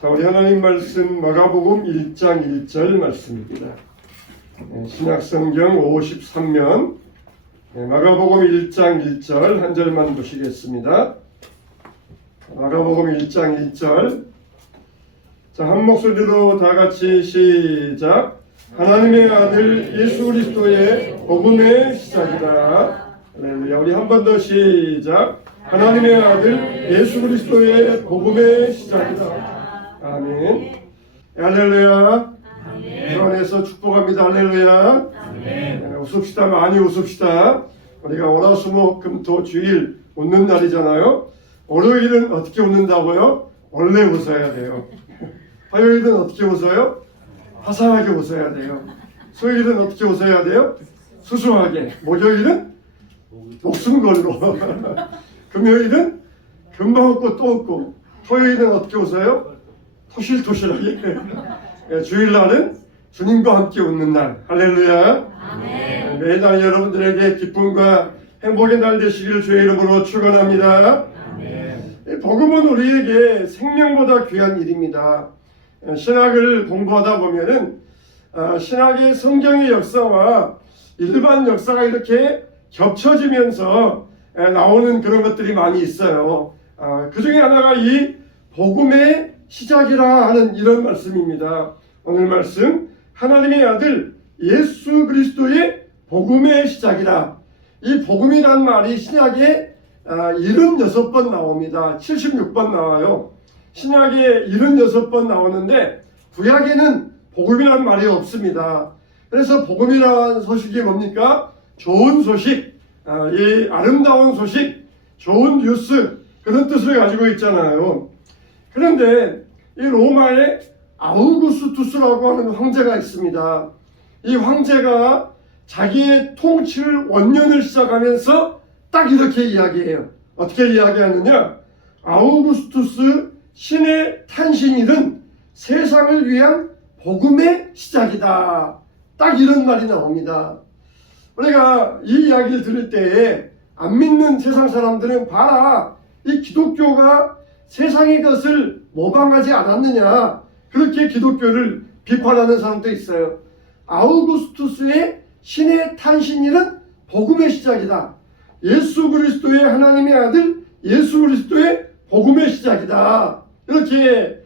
자, 우리 하나님 말씀 마가복음 1장 1절 말씀입니다. 신약성경 53면 마가복음 1장 1절 한 절만 보시겠습니다. 마가복음 1장 1절. 자, 한 목소리로 다 같이 시작. 하나님의 아들 예수 그리스도의 복음의 시작이다. 할렐루야. 우리 한 번 더 시작. 하나님의 아들 예수 그리스도의 복음의 시작이다. 아멘. 할렐루야. 주 안에서 축복합니다. 할렐루야. 웃읍시다. 많이 웃읍시다. 우리가 월화수목금토 주일 웃는 날이잖아요. 월요일은 어떻게 웃는다고요? 원래 웃어야 돼요. 화요일은 어떻게 웃어요? 화사하게 웃어야 돼요. 수요일은 어떻게 웃어야 돼요? 수수하게. 목요일은 목숨 걸고. 금요일은 금방 웃고 또 웃고. 토요일은 어떻게 웃어요? 토실토실하게. 주일날은 주님과 함께 웃는 날. 할렐루야. 아멘. 매달 여러분들에게 기쁨과 행복의 날 되시기를 주의 이름으로 축원합니다. 아멘. 복음은 우리에게 생명보다 귀한 일입니다. 신학을 공부하다 보면은 신학의 성경의 역사와 일반 역사가 이렇게 겹쳐지면서 나오는 그런 것들이 많이 있어요. 그 중에 하나가 이 복음의 시작이라 하는 이런 말씀입니다. 오늘 말씀 하나님의 아들 예수 그리스도의 복음의 시작이라. 이 복음이란 말이 신약에 76번 나옵니다. 76번 나와요. 신약에 76번 나오는데 구약에는 복음이란 말이 없습니다. 그래서 복음이라는 소식이 뭡니까? 좋은 소식, 이 아름다운 소식, 좋은 뉴스, 그런 뜻을 가지고 있잖아요. 그런데 이 로마에 아우구스투스라고 하는 황제가 있습니다. 이 황제가 자기의 통치를 원년을 시작하면서 딱 이렇게 이야기해요. 어떻게 이야기하느냐? 아우구스투스 신의 탄신일은 세상을 위한 복음의 시작이다. 딱 이런 말이 나옵니다. 우리가 이 이야기를 들을 때에 안 믿는 세상 사람들은 봐라, 이 기독교가 세상의 것을 모방하지 않았느냐, 그렇게 기독교를 비판하는 사람도 있어요. 아우구스투스의 신의 탄신일은 복음의 시작이다. 예수 그리스도의 하나님의 아들 예수 그리스도의 복음의 시작이다. 이렇게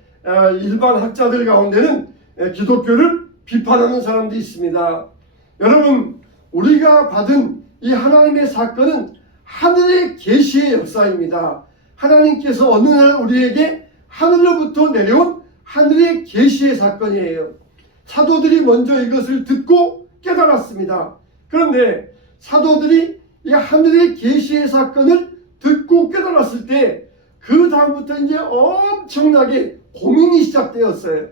일반 학자들 가운데는 기독교를 비판하는 사람도 있습니다. 여러분, 우리가 받은 이 하나님의 사건은 하늘의 계시의 역사입니다. 하나님께서 어느 날 우리에게 하늘로부터 내려온 하늘의 계시의 사건이에요. 사도들이 먼저 이것을 듣고 깨달았습니다. 그런데 사도들이 이 하늘의 계시의 사건을 듣고 깨달았을 때 그 다음부터 이제 엄청나게 고민이 시작되었어요.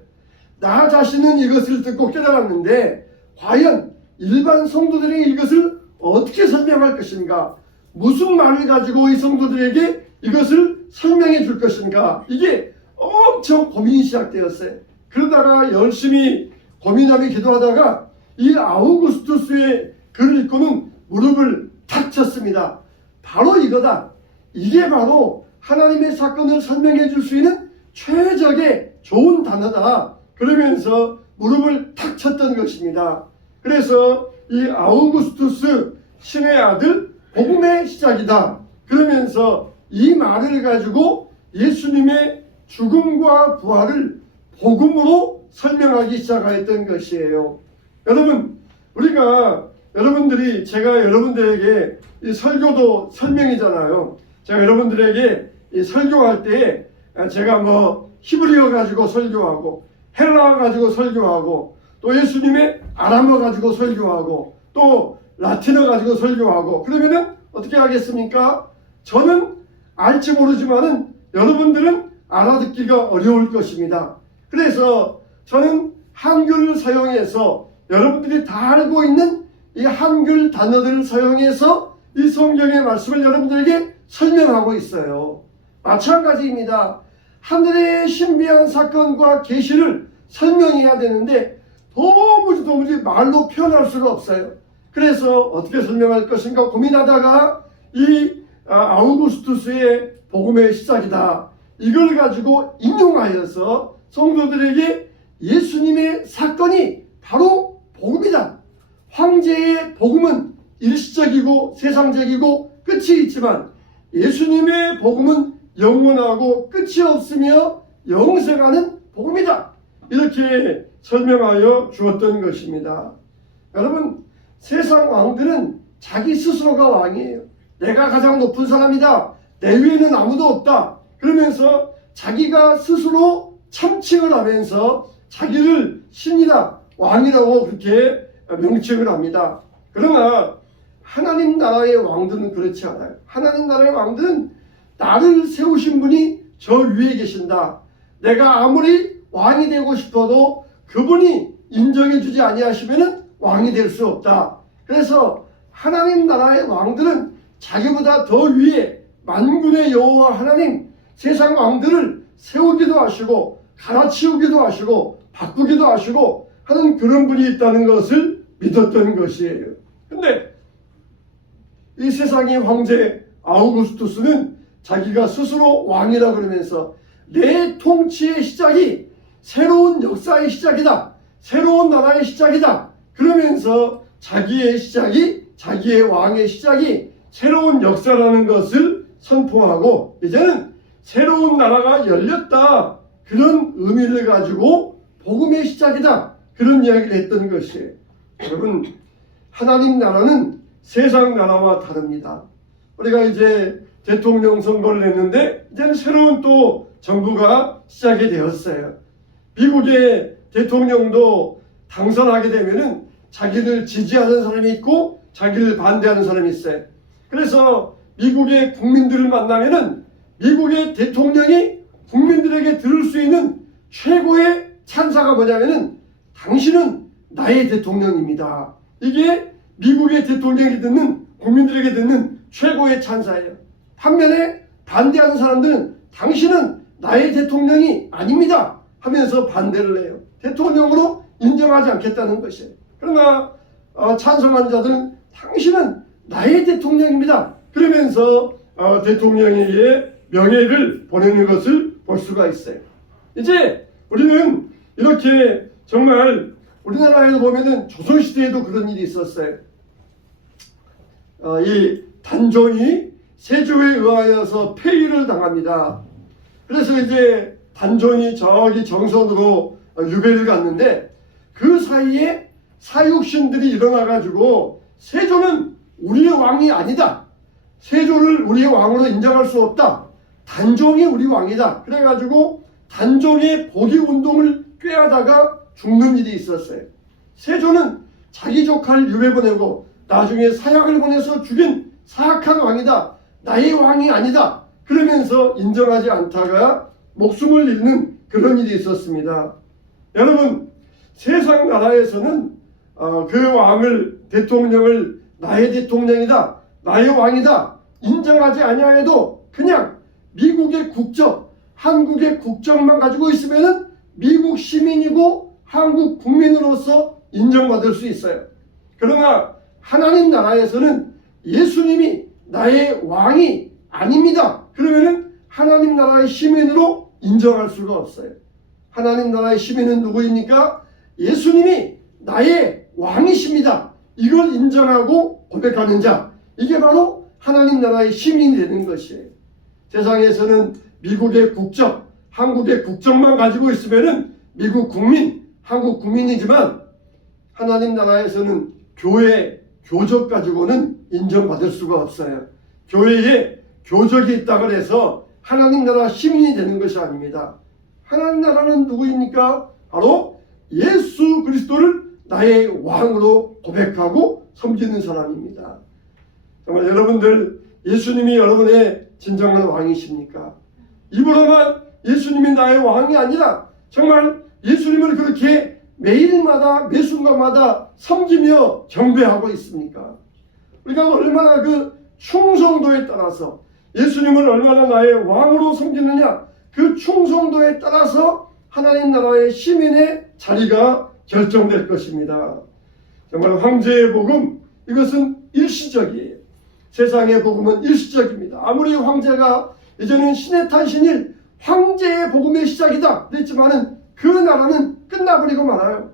나 자신은 이것을 듣고 깨달았는데 과연 일반 성도들에게 이것을 어떻게 설명할 것인가? 무슨 말을 가지고 이 성도들에게 이것을 설명해 줄 것인가? 이게 엄청 고민이 시작되었어요. 그러다가 열심히 고민하며 기도하다가 이 아우구스투스의 글을 읽고는 무릎을 탁 쳤습니다. 바로 이거다. 이게 바로 하나님의 사건을 설명해 줄 수 있는 최적의 좋은 단어다. 그러면서 무릎을 탁 쳤던 것입니다. 그래서 이 아우구스투스 신의 아들 복음의 시작이다. 그러면서 이 말을 가지고 예수님의 죽음과 부활을 복음으로 설명하기 시작하였던 것이에요. 여러분, 제가 여러분들에게 이 설교도 설명이잖아요. 제가 여러분들에게 이 설교할 때 제가 히브리어 가지고 설교하고 헬라어 가지고 설교하고 또 예수님의 아람어 가지고 설교하고 또 라틴어 가지고 설교하고 그러면은 어떻게 하겠습니까? 저는 알지 모르지만은 여러분들은 알아듣기가 어려울 것입니다. 그래서 저는 한글을 사용해서 여러분들이 다 알고 있는 이 한글 단어들을 사용해서 이 성경의 말씀을 여러분들에게 설명하고 있어요. 마찬가지입니다. 하늘의 신비한 사건과 계시를 설명해야 되는데 도무지 말로 표현할 수가 없어요. 그래서 어떻게 설명할 것인가 고민하다가 이 아우구스투스의 복음의 시작이다. 이걸 가지고 인용하여서 성도들에게 예수님의 사건이 바로 복음이다. 황제의 복음은 일시적이고 세상적이고 끝이 있지만 예수님의 복음은 영원하고 끝이 없으며 영생하는 복음이다. 이렇게 설명하여 주었던 것입니다. 여러분, 세상 왕들은 자기 스스로가 왕이에요. 내가 가장 높은 사람이다. 내 위에는 아무도 없다. 그러면서 자기가 스스로 참칭을 하면서 자기를 신이다, 왕이라고 그렇게 명칭을 합니다. 그러나 하나님 나라의 왕들은 그렇지 않아요. 하나님 나라의 왕들은 나를 세우신 분이 저 위에 계신다. 내가 아무리 왕이 되고 싶어도 그분이 인정해 주지 아니하시면 왕이 될 수 없다. 그래서 하나님 나라의 왕들은 자기보다 더 위에 만군의 여호와 하나님, 세상 왕들을 세우기도 하시고 갈아치우기도 하시고 바꾸기도 하시고 하는 그런 분이 있다는 것을 믿었던 것이에요. 근데 이 세상의 황제 아우구스투스는 자기가 스스로 왕이라 그러면서 내 통치의 시작이 새로운 역사의 시작이다. 새로운 나라의 시작이다. 그러면서 자기의 시작이, 자기의 왕의 시작이 새로운 역사라는 것을 선포하고 이제는 새로운 나라가 열렸다. 그런 의미를 가지고 복음의 시작이다. 그런 이야기를 했던 것이에요. 여러분, 하나님 나라는 세상 나라와 다릅니다. 우리가 이제 대통령 선거를 했는데 이제는 새로운 또 정부가 시작이 되었어요. 미국의 대통령도 당선하게 되면은 자기를 지지하는 사람이 있고 자기를 반대하는 사람이 있어요. 그래서 미국의 국민들을 만나면은 미국의 대통령이 국민들에게 들을 수 있는 최고의 찬사가 뭐냐면은 당신은 나의 대통령입니다. 이게 미국의 대통령이 듣는, 국민들에게 듣는 최고의 찬사예요. 반면에 반대하는 사람들은 당신은 나의 대통령이 아닙니다 하면서 반대를 해요. 대통령으로 인정하지 않겠다는 것이에요. 그러나 찬성한 자들은 당신은 나의 대통령입니다 그러면서 대통령에게 명예를 보내는 것을 볼 수가 있어요. 이제 우리는 이렇게 정말 우리나라에도 보면은 조선시대에도 그런 일이 있었어요. 이 단종이 세조에 의하여서 폐위를 당합니다. 그래서 이제 단종이 저기 정선으로 유배를 갔는데 그 사이에 사육신들이 일어나가지고 세조는 우리의 왕이 아니다. 세조를 우리의 왕으로 인정할 수 없다. 단종이 우리 왕이다. 그래가지고 단종의 복위 운동을 꾀하다가 죽는 일이 있었어요. 세조는 자기 조카를 유배 보내고 나중에 사약을 보내서 죽인 사악한 왕이다. 나의 왕이 아니다. 그러면서 인정하지 않다가 목숨을 잃는 그런 일이 있었습니다. 여러분, 세상 나라에서는 그 왕을, 대통령을 나의 대통령이다, 나의 왕이다 인정하지 아니하여도 그냥 미국의 국적, 한국의 국적만 가지고 있으면 미국 시민이고 한국 국민으로서 인정받을 수 있어요. 그러나 하나님 나라에서는 예수님이 나의 왕이 아닙니다. 그러면은 하나님 나라의 시민으로 인정할 수가 없어요. 하나님 나라의 시민은 누구입니까? 예수님이 나의 왕이십니다. 이걸 인정하고 고백하는 자, 이게 바로 하나님 나라의 시민이 되는 것이에요. 세상에서는 미국의 국적, 한국의 국적만 가지고 있으면은 미국 국민, 한국 국민이지만 하나님 나라에서는 교회, 교적 가지고는 인정받을 수가 없어요. 교회에 교적이 있다고 해서 하나님 나라 시민이 되는 것이 아닙니다. 하나님 나라는 누구입니까? 바로 예수 그리스도를 나의 왕으로 고백하고 섬기는 사람입니다. 정말 여러분들, 예수님이 여러분의 진정한 왕이십니까? 입으로만 예수님이 나의 왕이 아니라 정말 예수님을 그렇게 매일마다 매순간마다 섬기며 경배하고 있습니까? 우리가 얼마나 그 충성도에 따라서 예수님을 얼마나 나의 왕으로 섬기느냐, 그 충성도에 따라서 하나님 나라의 시민의 자리가 결정될 것입니다. 정말 황제의 복음, 이것은 일시적이에요. 세상의 복음은 일시적입니다. 아무리 황제가 이제는 신의 탄신일 황제의 복음의 시작이다 그랬지만은 그 나라는 끝나버리고 말아요.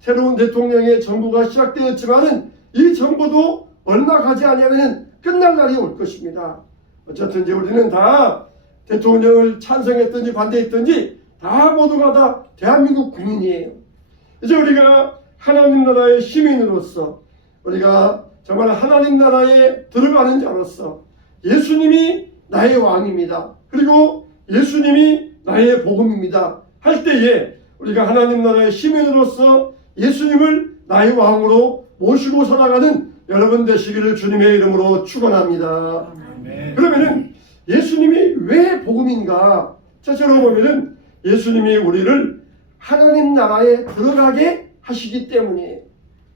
새로운 대통령의 정부가 시작되었지만은 이 정부도 얼마 가지 않으면 끝날 날이 올 것입니다. 어쨌든 이제 우리는 다 대통령을 찬성했든지 반대했든지 다 모두가 다 대한민국 국민이에요. 이제 우리가 하나님 나라의 시민으로서 우리가 정말 하나님 나라에 들어가는 자로서 예수님이 나의 왕입니다. 그리고 예수님이 나의 복음입니다. 할 때에 우리가 하나님 나라의 시민으로서 예수님을 나의 왕으로 모시고 살아가는 여러분 되시기를 주님의 이름으로 축원합니다. 그러면은 예수님이 왜 복음인가? 첫째로 보면은 예수님이 우리를 하나님 나라에 들어가게 하시기 때문에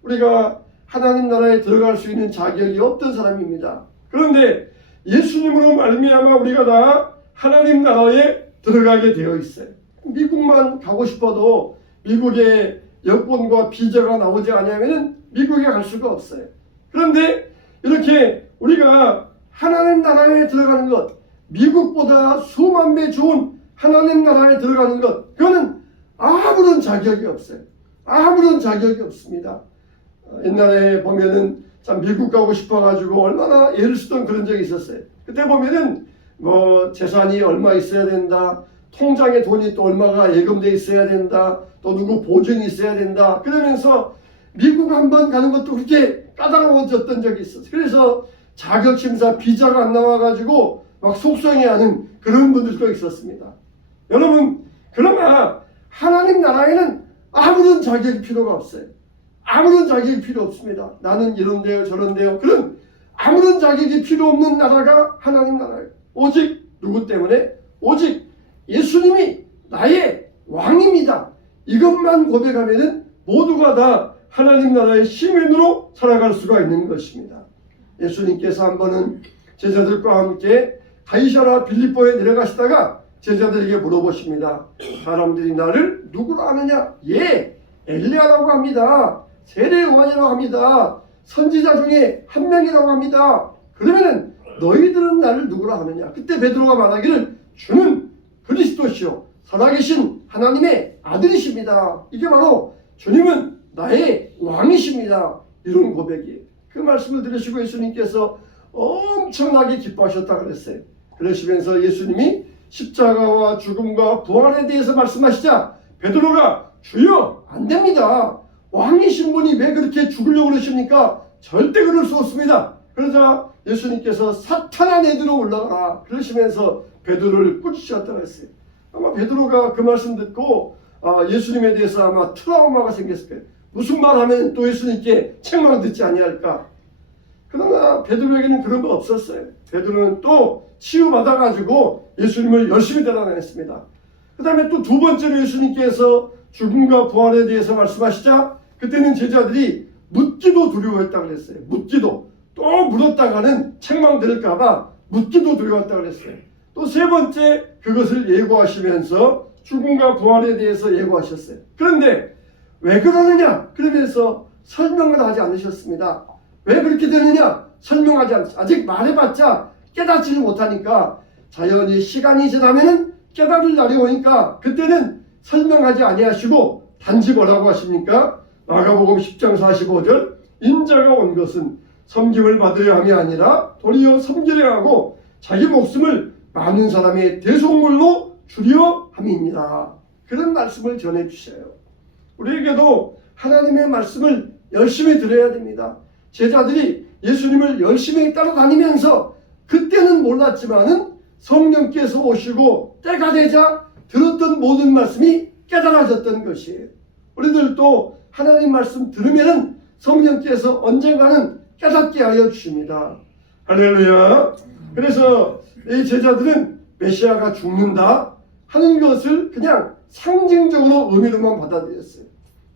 우리가 하나님 나라에 들어갈 수 있는 자격이 없던 사람입니다. 그런데 예수님으로 말미암아 우리가 다 하나님 나라에 들어가게 되어 있어요. 미국만 가고 싶어도 미국의 여권과 비자가 나오지 않으면 미국에 갈 수가 없어요. 그런데 이렇게 우리가 하나님 나라에 들어가는 것, 미국보다 수만 배 좋은 하나님 나라에 들어가는 것, 그거는 아무런 자격이 없어요. 아무런 자격이 없습니다. 옛날에 보면은 참 미국 가고 싶어가지고 얼마나 애를 쓰던 그런 적이 있었어요. 그때 보면은 뭐 재산이 얼마 있어야 된다, 통장에 돈이 또 얼마가 예금돼 있어야 된다, 또 누구 보증이 있어야 된다, 그러면서 미국 한번 가는 것도 그렇게 까다로워졌던 적이 있었어요. 그래서 자격심사 비자가 안 나와가지고 막 속상해하는 그런 분들도 있었습니다. 여러분, 그러나 하나님 나라에는 아무런 자격이 필요가 없어요. 아무런 자격이 필요 없습니다. 나는 이런데요 저런데요, 그런 아무런 자격이 필요 없는 나라가 하나님 나라예요. 오직 누구 때문에? 오직 예수님이 나의 왕입니다. 이것만 고백하면은 모두가 다 하나님 나라의 시민으로 살아갈 수가 있는 것입니다. 예수님께서 한 번은 제자들과 함께 가이사랴 빌립보에 내려가시다가 제자들에게 물어보십니다. 사람들이 나를 누구로 아느냐? 예, 엘리야라고 합니다. 세례 요한이라고 합니다. 선지자 중에 한 명이라고 합니다. 그러면은 너희들은 나를 누구로 하느냐? 그때 베드로가 말하기를 주는 그리스도시요 살아계신 하나님의 아들이십니다. 이게 바로 주님은 나의 왕이십니다. 이런 고백이에요. 그 말씀을 들으시고 예수님께서 엄청나게 기뻐하셨다 그랬어요. 그러시면서 예수님이 십자가와 죽음과 부활에 대해서 말씀하시자 베드로가 주여 안 됩니다. 왕이신 분이 왜 그렇게 죽으려고 그러십니까? 절대 그럴 수 없습니다. 그러자 예수님께서 사탄아 내들어 올라가라 그러시면서 베드로를 꾸짖으셨다고 했어요. 아마 베드로가 그 말씀 듣고 예수님에 대해서 아마 트라우마가 생겼을 거예요. 무슨 말 하면 또 예수님께 책망 듣지 아니할까? 그러나 베드로에게는 그런 거 없었어요. 베드로는 또 치유받아가지고 예수님을 열심히 따라다녔습니다. 그 다음에 또 두 번째로 예수님께서 죽음과 부활에 대해서 말씀하시자 그때는 제자들이 묻기도 두려워했다고 그랬어요. 묻기도. 또 물었다가는 책망 들을까봐 묻기도 두려웠다고 그랬어요. 또 세 번째 그것을 예고하시면서 죽음과 부활에 대해서 예고하셨어요. 그런데 왜 그러느냐? 그러면서 설명을 하지 않으셨습니다. 왜 그렇게 되느냐? 설명하지 않으셨어요. 아직 말해봤자 깨닫지를 못하니까 자연히 시간이 지나면은 깨달을 날이 오니까 그때는 설명하지 아니하시고 단지 뭐라고 하십니까? 마가복음 10장 45절 인자가 온 것은 섬김을 받으려 함이 아니라 도리어 섬기려 하고 자기 목숨을 많은 사람의 대속물로 주려 함이니라. 그런 말씀을 전해주셔요. 우리에게도 하나님의 말씀을 열심히 들어야 됩니다. 제자들이 예수님을 열심히 따라다니면서 그때는 몰랐지만은 성령께서 오시고 때가 되자 들었던 모든 말씀이 깨달아졌던 것이에요. 우리들도 하나님 말씀 들으면은 성령께서 언젠가는 깨닫게 하여 주십니다. 할렐루야. 그래서 이 제자들은 메시아가 죽는다 하는 것을 그냥 상징적으로 의미로만 받아들였어요.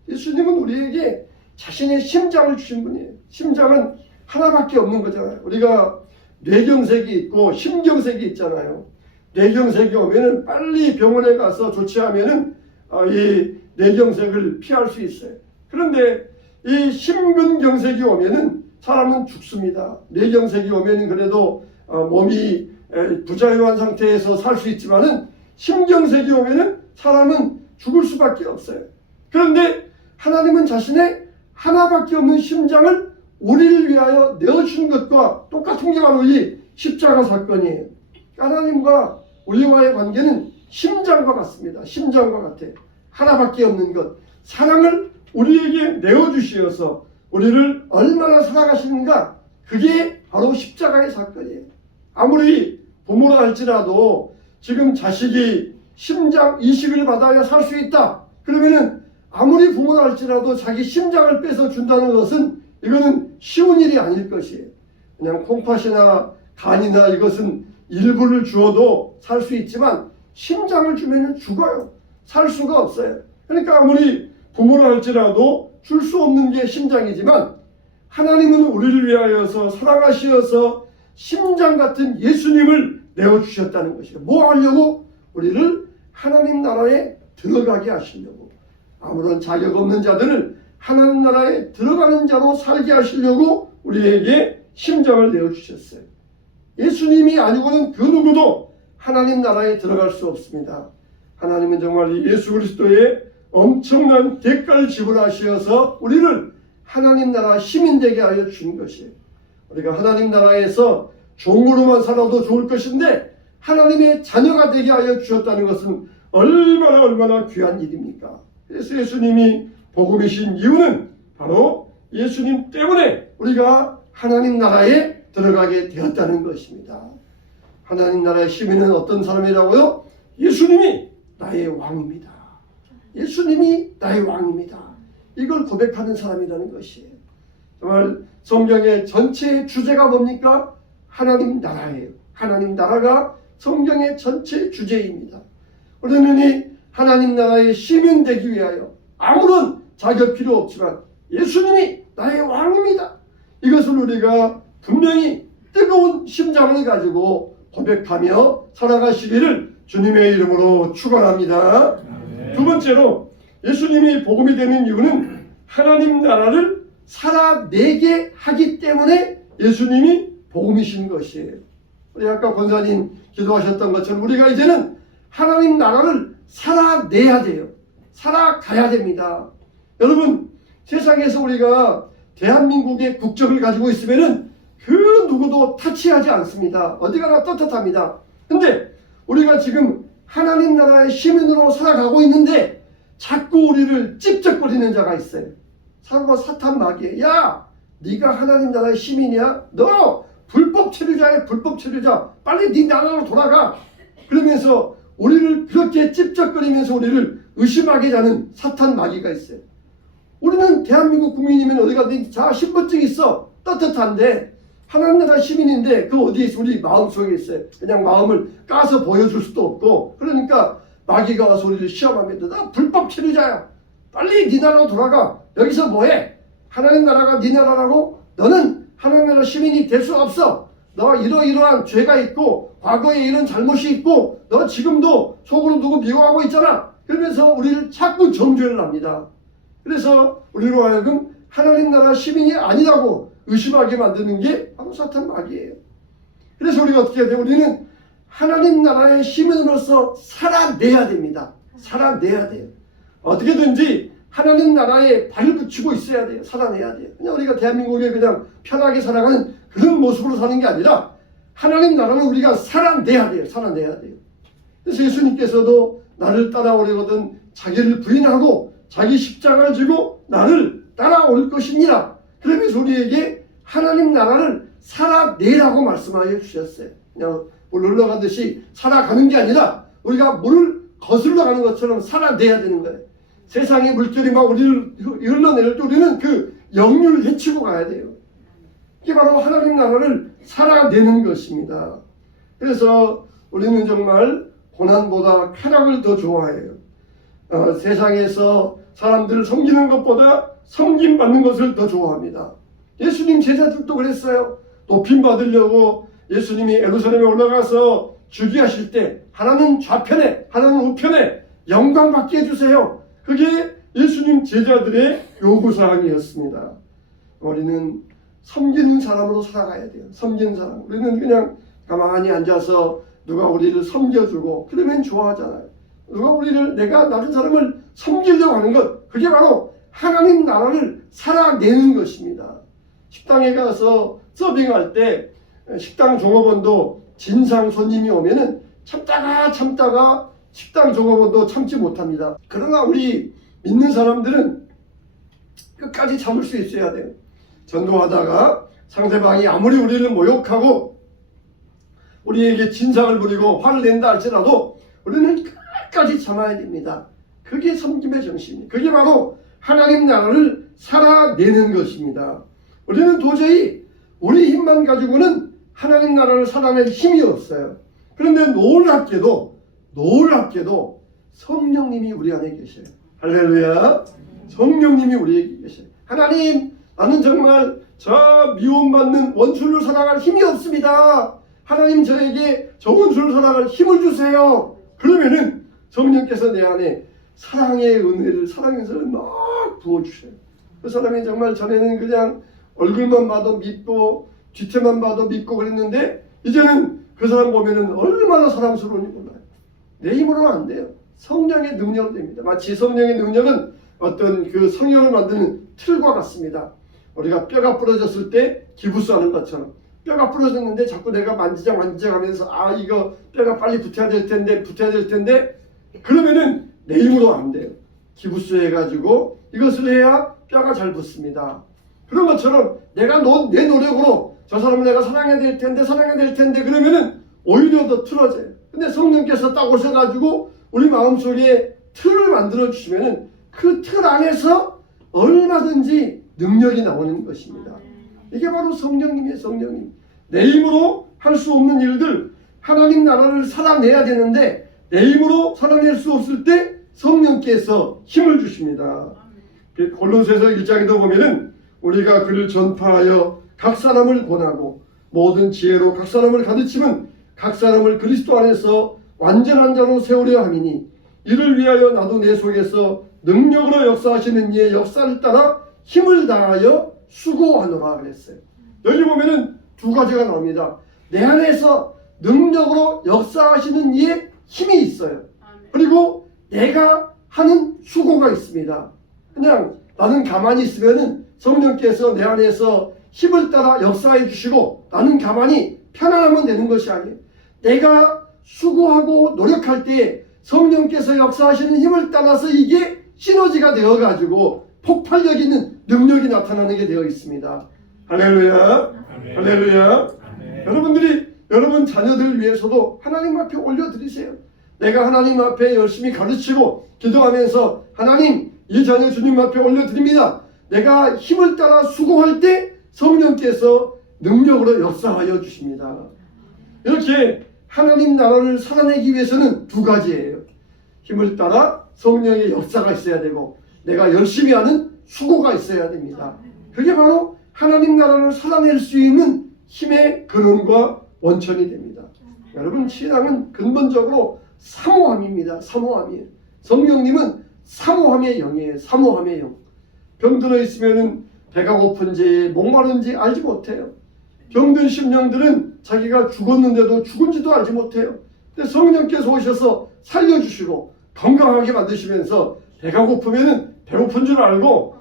예수님은 우리에게 자신의 심장을 주신 분이에요. 심장은 하나밖에 없는 거잖아요. 우리가 뇌경색이 있고 심경색이 있잖아요. 뇌경색이 오면은 빨리 병원에 가서 조치하면은 이 뇌경색을 피할 수 있어요. 그런데 이 심근경색이 오면은 사람은 죽습니다. 뇌경색이 오면은 그래도 몸이 부자유한 상태에서 살 수 있지만은 심경색이 오면은 사람은 죽을 수밖에 없어요. 그런데 하나님은 자신의 하나밖에 없는 심장을 우리를 위하여 내어준 것과 똑같은 게 바로 이 십자가 사건이에요. 하나님과 우리와의 관계는 심장과 같습니다. 심장과 같아. 하나밖에 없는 것. 사랑을 우리에게 내어주시어서 우리를 얼마나 사랑하시는가, 그게 바로 십자가의 사건이에요. 아무리 부모라 할지라도 지금 자식이 심장 이식을 받아야 살 수 있다. 그러면은 아무리 부모라 할지라도 자기 심장을 뺏어 준다는 것은 이거는 쉬운 일이 아닐 것이에요. 그냥 콩팥이나 간이나 이것은 일부를 주어도 살 수 있지만 심장을 주면은 죽어요. 살 수가 없어요. 그러니까 아무리 부모라 할지라도 줄 수 없는 게 심장이지만 하나님은 우리를 위하여서 사랑하시어서 심장 같은 예수님을 내어주셨다는 것이에요. 뭐 하려고? 우리를 하나님 나라에 들어가게 하시려고. 아무런 자격 없는 자들을 하나님 나라에 들어가는 자로 살게 하시려고 우리에게 심장을 내어주셨어요. 예수님이 아니고는 그 누구도 하나님 나라에 들어갈 수 없습니다. 하나님은 정말 이 예수 그리스도의 엄청난 대가를 지불하시어서 우리를 하나님 나라 시민 되게 하여 주신 것이에요. 우리가 하나님 나라에서 종으로만 살아도 좋을 것인데 하나님의 자녀가 되게 하여 주셨다는 것은 얼마나 귀한 일입니까? 그래서 예수님이 복음이신 이유는 바로 예수님 때문에 우리가 하나님 나라에 들어가게 되었다는 것입니다. 하나님 나라의 시민은 어떤 사람이라고요? 예수님이 나의 왕입니다. 예수님이 나의 왕입니다. 이걸 고백하는 사람이라는 것이에요. 정말 성경의 전체 주제가 뭡니까? 하나님 나라예요. 하나님 나라가 성경의 전체 주제입니다. 우리는 이 하나님 나라의 시민 되기 위하여 아무런 자격 필요 없지만 예수님이 나의 왕입니다. 이것을 우리가 분명히 뜨거운 심장을 가지고 고백하며 살아가시기를 주님의 이름으로 축원합니다. 두 번째로 예수님이 복음이 되는 이유는 하나님 나라를 살아내게 하기 때문에 예수님이 복음이신 것이에요. 우리 아까 권사님 기도하셨던 것처럼 우리가 이제는 하나님 나라를 살아내야 돼요. 살아가야 됩니다. 여러분, 세상에서 우리가 대한민국의 국적을 가지고 있으면은 그 누구도 타치하지 않습니다. 어디 가나 떳떳합니다. 근데 우리가 지금 하나님 나라의 시민으로 살아가고 있는데 자꾸 우리를 찝쩍거리는 자가 있어요. 사람과 사탄 마귀에, 야, 네가 하나님 나라의 시민이야? 너 불법 체류자야. 불법 체류자. 빨리 네 나라로 돌아가. 그러면서 우리를 그렇게 찝쩍거리면서 우리를 의심하게 하는 사탄 마귀가 있어요. 우리는 대한민국 국민이면 어디 가든 자 신분증 있어. 떳떳한데 하나님 나라 시민인데 그 어디에 있어? 우리 마음속에 있어요. 그냥 마음을 까서 보여줄 수도 없고. 그러니까 마귀가 와서 우리를 시험합니다. 나 불법 체류자야. 빨리 네 나라로 돌아가. 여기서 뭐해? 하나님 나라가 네 나라라고? 너는 하나님 나라 시민이 될 수 없어. 너 이러이러한 죄가 있고 과거에 이런 잘못이 있고 너 지금도 속으로 누구 미워하고 있잖아. 그러면서 우리를 자꾸 정죄를 합니다. 그래서 우리로 하여금 하나님 나라 시민이 아니라고 의심하게 만드는 게 바로 사탄 마귀예요. 그래서 우리가 어떻게 해야 돼요? 우리는 하나님 나라의 시민으로서 살아내야 됩니다. 살아내야 돼요. 어떻게든지 하나님 나라에 발을 붙이고 있어야 돼요. 살아내야 돼요. 그냥 우리가 대한민국에 그냥 편하게 살아가는 그런 모습으로 사는 게 아니라 하나님 나라는 우리가 살아내야 돼요. 살아내야 돼요. 그래서 예수님께서도 나를 따라오려거든 자기를 부인하고 자기 십자가를 지고 나를 따라올 것이니라. 그러면서 우리에게 하나님 나라를 살아내라고 말씀하여 주셨어요. 그냥 물 흘러가듯이 살아가는 게 아니라 우리가 물을 거슬러 가는 것처럼 살아내야 되는 거예요. 세상의 물결이 막 우리를 흘러내릴 때 우리는 그 영유를 헤치고 가야 돼요. 이게 바로 하나님 나라를 살아내는 것입니다. 그래서 우리는 정말 고난보다 쾌락을 더 좋아해요. 세상에서 사람들을 섬기는 것보다 섬김받는 것을 더 좋아합니다. 예수님 제자들도 그랬어요. 높임 받으려고 예수님이 예루살렘에 올라가서 주기하실 때 하나는 좌편에 하나는 우편에 영광 받게 해주세요. 그게 예수님 제자들의 요구사항이었습니다. 우리는 섬기는 사람으로 살아가야 돼요. 섬기는 사람. 우리는 그냥 가만히 앉아서 누가 우리를 섬겨주고 그러면 좋아하잖아요. 누가 우리를 내가 다른 사람을 섬기려고 하는 것, 그게 바로 하나님 나라를 살아내는 것입니다. 식당에 가서 서빙할 때 식당 종업원도 진상 손님이 오면은 참다가 식당 종업원도 참지 못합니다. 그러나 우리 믿는 사람들은 끝까지 참을 수 있어야 돼요. 전도하다가 상대방이 아무리 우리를 모욕하고 우리에게 진상을 부리고 화를 낸다 할지라도 우리는 끝까지 참아야 됩니다. 그게 섬김의 정신이에요. 그게 바로 하나님 나라를 살아내는 것입니다. 우리는 도저히 우리 힘만 가지고는 하나님 나라를 살아낼 힘이 없어요. 그런데 놀랍게도 성령님이 우리 안에 계셔요. 할렐루야. 성령님이 우리에게 계셔요. 하나님, 나는 정말 저 미움받는 원수를 사랑할 힘이 없습니다. 하나님, 저에게 저 원수를 사랑할 힘을 주세요. 그러면은 성령께서 내 안에 사랑의 은혜를, 사랑의 은혜를 막 부어주셔요. 그 사람이 정말 전에는 그냥 얼굴만 봐도 믿고 뒤태만 봐도 믿고 그랬는데 이제는 그 사람 보면은 얼마나 사랑스러운지 몰라요. 내 힘으로는 안 돼요. 성령의 능력으로 됩니다. 마치 성령의 능력은 어떤 그 성령을 만드는 틀과 같습니다. 우리가 뼈가 부러졌을 때 기부스하는 것처럼 뼈가 부러졌는데 자꾸 내가 만지작 하면서 아, 이거 뼈가 빨리 붙어야 될 텐데 그러면은 내 힘으로 안 돼요. 기부스 해가지고 이것을 해야 뼈가 잘 붙습니다. 그런 것처럼 내가 내 노력으로 저 사람을 내가 사랑해야 될 텐데 그러면은 오히려 더 틀어져요. 근데 성령께서 딱 오셔가지고 우리 마음속에 틀을 만들어 주시면은 그 틀 안에서 얼마든지 능력이 나오는 것입니다. 이게 바로 성령님이에요. 성령님. 내 힘으로 할 수 없는 일들, 하나님 나라를 살아내야 되는데 내 힘으로 살아낼 수 없을 때 성령께서 힘을 주십니다. 골로새서 1장에도 보면은 우리가 그를 전파하여 각 사람을 권하고 모든 지혜로 각 사람을 가르치면 각 사람을 그리스도 안에서 완전한 자로 세우려 함이니 이를 위하여 나도 내 속에서 능력으로 역사하시는 이의 역사를 따라 힘을 다하여 수고하노라 그랬어요. 여기 보면은 두 가지가 나옵니다. 내 안에서 능력으로 역사하시는 이의 힘이 있어요. 그리고 내가 하는 수고가 있습니다. 그냥 나는 가만히 있으면은 성령께서 내 안에서 힘을 따라 역사해 주시고 나는 가만히 편안하면 되는 것이 아니에요. 내가 수고하고 노력할 때 성령께서 역사하시는 힘을 따라서 이게 시너지가 되어가지고 폭발력 있는 능력이 나타나는 게 되어 있습니다. 할렐루야. 아멘. 할렐루야. 아멘. 여러분들이 여러분 자녀들 위해서도 하나님 앞에 올려드리세요. 내가 하나님 앞에 열심히 가르치고 기도하면서 하나님, 이 자녀 주님 앞에 올려드립니다. 내가 힘을 따라 수고할 때 성령께서 능력으로 역사하여 주십니다. 이렇게 하나님 나라를 살아내기 위해서는 두 가지예요. 힘을 따라 성령의 역사가 있어야 되고 내가 열심히 하는 수고가 있어야 됩니다. 그게 바로 하나님 나라를 살아낼 수 있는 힘의 근원과 원천이 됩니다. 여러분, 신앙은 근본적으로 사모함입니다. 사모함이에요. 성령님은 사모함의 영이에요. 사모함의 영. 병들어 있으면 배가 고픈지 목마른지 알지 못해요. 병든 심령들은 자기가 죽었는데도 죽은지도 알지 못해요. 근데 성령께서 오셔서 살려주시고 건강하게 만드시면서 배가 고프면 배고픈 줄 알고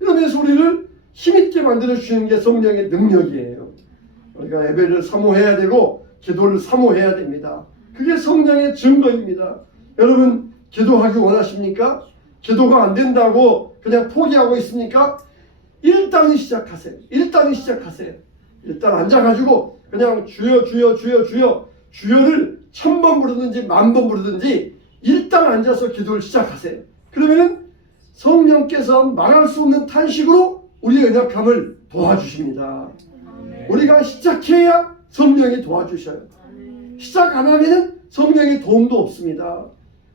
이러면서 우리를 힘있게 만들어주시는 게 성령의 능력이에요. 우리가 예배를 사모해야 되고 기도를 사모해야 됩니다. 그게 성령의 증거입니다. 여러분, 기도하기 원하십니까? 기도가 안 된다고 그냥 포기하고 있습니까? 일단은 시작하세요. 일단 앉아가지고 그냥 주여 주여를 1000번 부르든지 10,000번 부르든지 일단 앉아서 기도를 시작하세요. 그러면은 성령께서 말할 수 없는 탄식으로 우리의 연약함을 도와주십니다. 우리가 시작해야 성령이 도와주셔요. 시작 안 하면은 성령의 도움도 없습니다.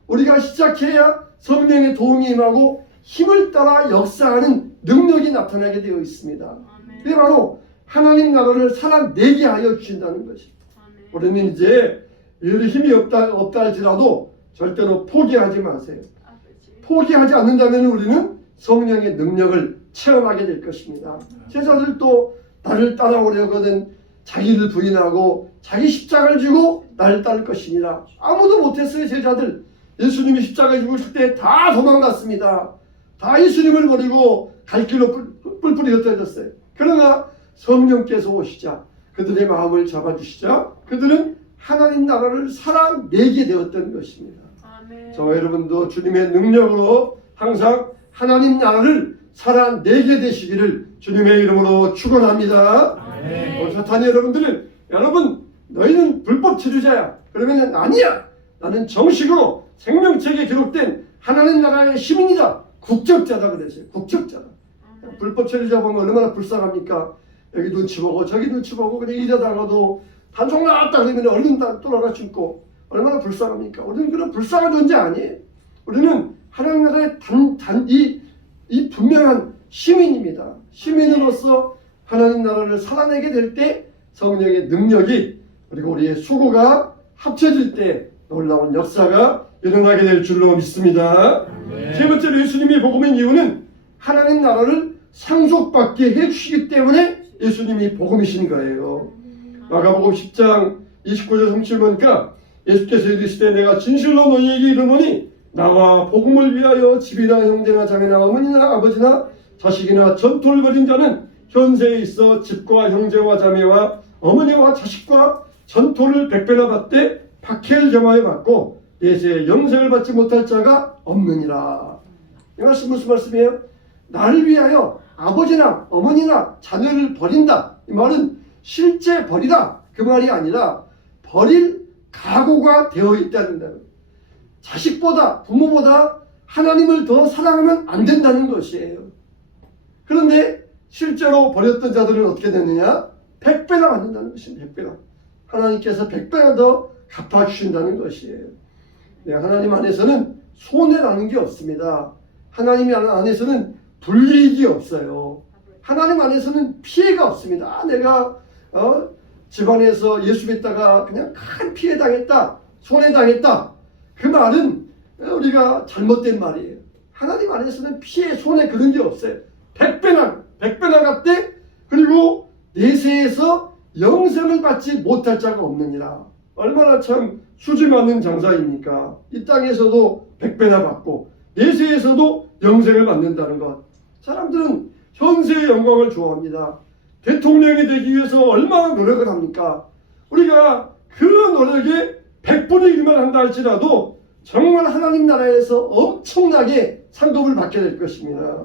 우리가 시작해야 성령의 도움이 임하고 힘을 따라 역사하는 능력이 나타나게 되어 있습니다. 그게 바로 하나님 나라를 살아내게 하여 주신다는 것입니다. 우리는 이제 힘이 없다 할지라도 절대로 포기하지 마세요. 포기하지 않는다면 우리는 성령의 능력을 체험하게 될 것입니다. 제자들도 나를 따라오려거든 자기를 부인하고 자기 십자가를 지고 나를 따를 것이니라. 아무도 못했어요. 제자들. 예수님이 십자가에 죽으실 때 다 도망갔습니다. 다 예수님을 버리고 갈 길로 뿔뿔이 흩어졌어요. 그러나 성령께서 오시자 그들의 마음을 잡아주시자 그들은 하나님 나라를 살아내게 되었던 것입니다. 아멘. 저와 여러분도 주님의 능력으로 항상 하나님 나라를 살아내게 되시기를 주님의 이름으로 축원합니다. 아멘. 사탄이 여러분 너희는 불법 체류자야. 그러면 아니야. 나는 정식으로 생명책에 기록된 하나님 나라의 시민이다. 국적자다 그랬어요. 국적자다. 불법 체류자 보면 얼마나 불쌍합니까? 여기 눈치 보고 저기 눈치 보고 그냥 이러다가도 단속 나왔다 그러면 얼른 다 돌아가 죽고 얼마나 불쌍합니까? 우리는 그런 불쌍한 존재 아니에요. 우리는 하나님 나라의 이 분명한 시민입니다. 시민으로서 하나님 나라를 살아내게 될 때 성령의 능력이 그리고 우리의 수고가 합쳐질 때 놀라운 역사가 일어나게 될 줄로 믿습니다. 세 번째로 예수님이 복음인 이유는 하나님 나라를 상속받게 해주시기 때문에 예수님이 복음이신 거예요. 마가복음 10장 29절 37번이니까 예수께서 이르시되 내가 진실로 너희에게 이르노니 나와 복음을 위하여 집이나 형제나 자매나 어머니나 아버지나 자식이나 전토를 벌인 자는 현세에 있어 집과 형제와 자매와 어머니와 자식과 전토를 100배나 받되 박해를 겸하여 받고 내세에 영생을 받지 못할 자가 없느니라. 이 말씀 무슨 말씀이에요? 나를 위하여 아버지나 어머니나 자녀를 버린다. 이 말은 실제 버리라 그 말이 아니라 버릴 각오가 되어 있다는 거예요. 자식보다 부모보다 하나님을 더 사랑하면 안 된다는 것이에요. 그런데 실제로 버렸던 자들은 어떻게 되느냐? 100배나 받는다는 것입니다. 100배나. 하나님께서 100배나 더 갚아주신다는 것이에요. 하나님 안에서는 손해라는 게 없습니다. 하나님 안에서는 불이익이 없어요. 하나님 안에서는 피해가 없습니다. 내가 집안에서 예수 믿다가 그냥 큰 피해 당했다, 손해 당했다. 그 말은 우리가 잘못된 말이에요. 하나님 안에서는 피해, 손해 그런 게 없어요. 100배나 갔대. 그리고 내세에서 영생을 받지 못할 자가 없느니라. 얼마나 참 수지 맞는 장사입니까? 이 땅에서도 100배나 받고 내세에서도 영생을 받는다는 것. 사람들은 현세의 영광을 좋아합니다. 대통령이 되기 위해서 얼마나 노력을 합니까? 우리가 그 노력에 100분의 1만 한다 할지라도 정말 하나님 나라에서 엄청나게 상급을 받게 될 것입니다.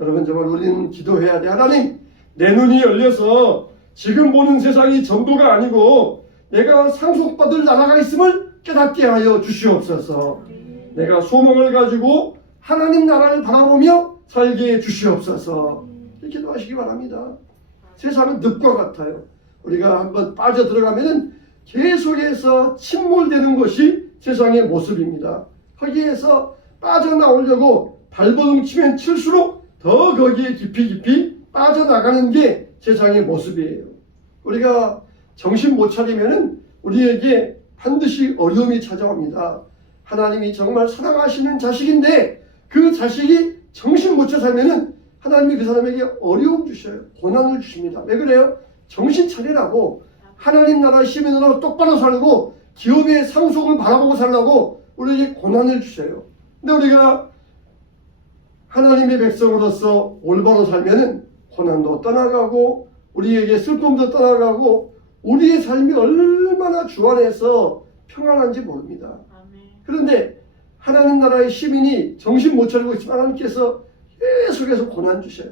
여러분 정말 우리는 기도해야 돼. 하나님 내 눈이 열려서 지금 보는 세상이 전부가 아니고 내가 상속받을 나라가 있음을 깨닫게 하여 주시옵소서. 내가 소망을 가지고 하나님 나라를 바라보며 살게 해 주시옵소서. 이렇게 기도하시기 바랍니다. 세상은 늪과 같아요. 우리가 한번 빠져 들어가면은 계속해서 침몰되는 것이 세상의 모습입니다. 거기에서 빠져나오려고 발버둥 치면 칠수록 더 거기에 깊이 빠져나가는 게 세상의 모습이에요. 우리가 정신 못 차리면은 우리에게 반드시 어려움이 찾아옵니다. 하나님이 정말 사랑하시는 자식인데 그 자식이 정신 못 차려 살면은 하나님이 그 사람에게 어려움 주셔요. 고난을 주십니다. 왜 그래요? 정신 차리라고. 하나님 나라 시민으로 똑바로 살고 기업의 상속을 바라보고 살라고 우리에게 고난을 주셔요. 근데 우리가 하나님의 백성으로서 올바로 살면은 고난도 떠나가고 우리에게 슬픔도 떠나가고 우리의 삶이 얼마나 주 안에서 평안한지 모릅니다. 그런데 하나님 나라의 시민이 정신 못 차리고 있지만 하나님께서 계속해서 고난 주셔요.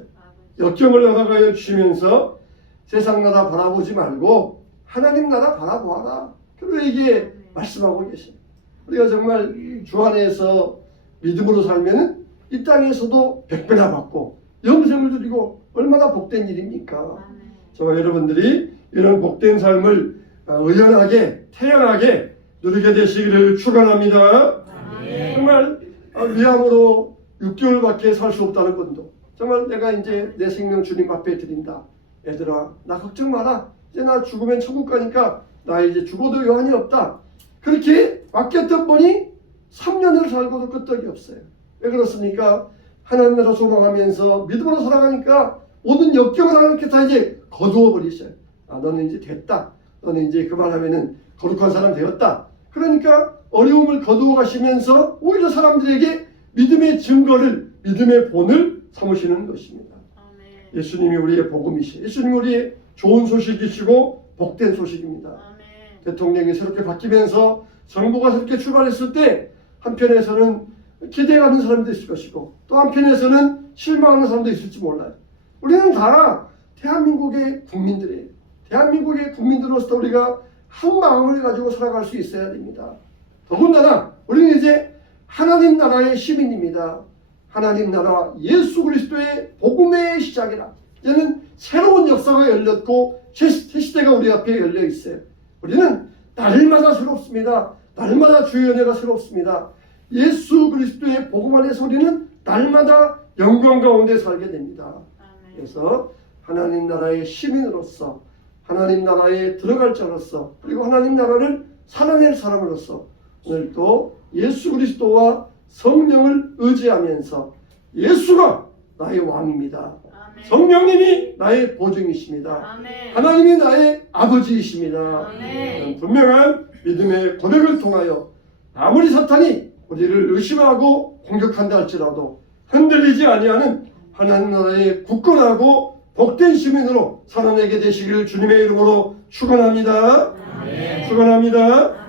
역경을 허락하여 주시면서 세상 나라 바라보지 말고 하나님 나라 바라보아라. 그리고 말씀하고 계십니다. 우리가 정말 주 안에서 믿음으로 살면은 이 땅에서도 100배나 받고 영생을 누리고 얼마나 복된 일입니까? 저와 여러분들이 이런 복된 삶을 의연하게 태연하게 누리게 되시기를 축원합니다. 정말 위암으로 6개월밖에 살 수 없다는 분도 정말 내가 이제 내 생명 주님 앞에 드린다. 얘들아 나 걱정 마라. 이제 나 죽으면 천국 가니까 나 이제 죽어도 요한이 없다. 그렇게 맡겼던 분이 3년을 살고도 끄떡이 없어요. 왜 그렇습니까? 하나님 나라 소망하면서 믿음으로 살아가니까 모든 역경을 하나님께 다 이제 거두어 버리셔요. 아 너는 이제 됐다. 너는 이제 그만하면은 거룩한 사람 되었다. 그러니까 어려움을 거두어 가시면서 오히려 사람들에게 믿음의 증거를, 믿음의 본을 삼으시는 것입니다. 예수님이 우리의 복음이시고 예수님이 우리의 좋은 소식이시고 복된 소식입니다. 대통령이 새롭게 바뀌면서 정부가 새롭게 출발했을 때 한편에서는 기대하는 사람도 있을 것이고 또 한편에서는 실망하는 사람도 있을지 몰라요. 우리는 다 대한민국의 국민들이에요. 대한민국의 국민들로서 우리가 한 마음을 가지고 살아갈 수 있어야 됩니다. 더군다나 우리는 이제 하나님 나라의 시민입니다. 하나님 나라 예수 그리스도의 복음의 시작이라. 이제는 새로운 역사가 열렸고 새 시대가 우리 앞에 열려 있어요. 우리는 날마다 새롭습니다. 날마다 주의 은혜가 새롭습니다. 예수 그리스도의 복음 안에서 우리는 날마다 영광 가운데 살게 됩니다. 그래서 하나님 나라의 시민으로서 하나님 나라에 들어갈 자로서 그리고 하나님 나라를 살아낼 사람으로서 오늘도 예수 그리스도와 성령을 의지하면서 예수가 나의 왕입니다. 성령님이 나의 보증이십니다. 하나님이 나의 아버지이십니다. 분명한 믿음의 고백을 통하여 아무리 사탄이 우리를 의심하고 공격한다 할지라도 흔들리지 아니하는 하나님 나라의 굳건하고 복된 시민으로 살아내게 되시기를 주님의 이름으로 축원합니다. 축원합니다.